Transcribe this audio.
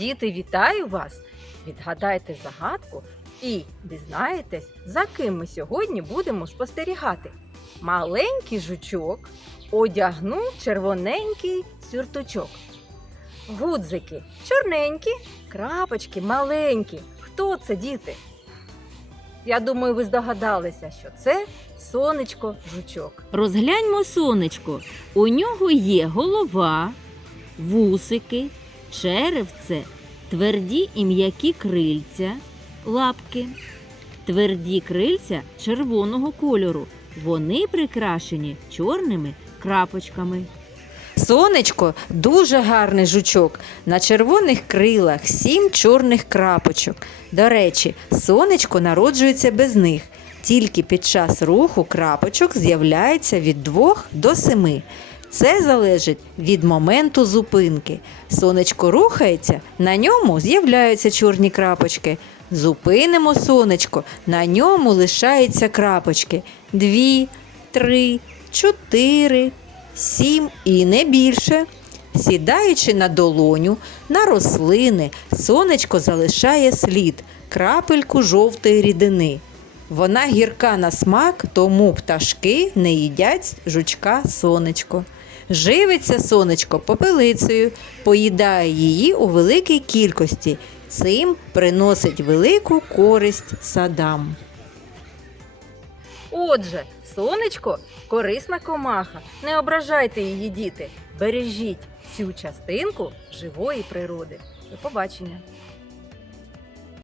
Діти, вітаю вас! Відгадайте загадку і дізнаєтесь, за ким ми сьогодні будемо спостерігати. Маленький жучок одягнув червоненький сюртучок. Гудзики чорненькі, крапочки маленькі. Хто це, діти? Я думаю, ви здогадалися, що це сонечко жучок. Розгляньмо сонечко. У нього є голова, вусики, черевце, тверді і м'які крильця, лапки. Тверді крильця червоного кольору. Вони прикрашені чорними крапочками. Сонечко дуже гарний жучок. На червоних крилах сім чорних крапочок. До речі, сонечко народжується без них. Тільки під час руху крапочок з'являється від двох до семи. Це залежить від моменту зупинки. Сонечко рухається, на ньому з'являються чорні крапочки. Зупинимо сонечко, на ньому лишаються крапочки. Дві, три, чотири, сім і не більше. Сідаючи на долоню, на рослини, сонечко залишає слід, крапельку жовтої рідини. Вона гірка на смак, тому пташки не їдять жучка сонечко. Живиться сонечко попелицею, поїдає її у великій кількості. Цим приносить велику користь садам. Отже, сонечко корисна комаха. Не ображайте її, діти. Бережіть цю частинку живої природи. До побачення!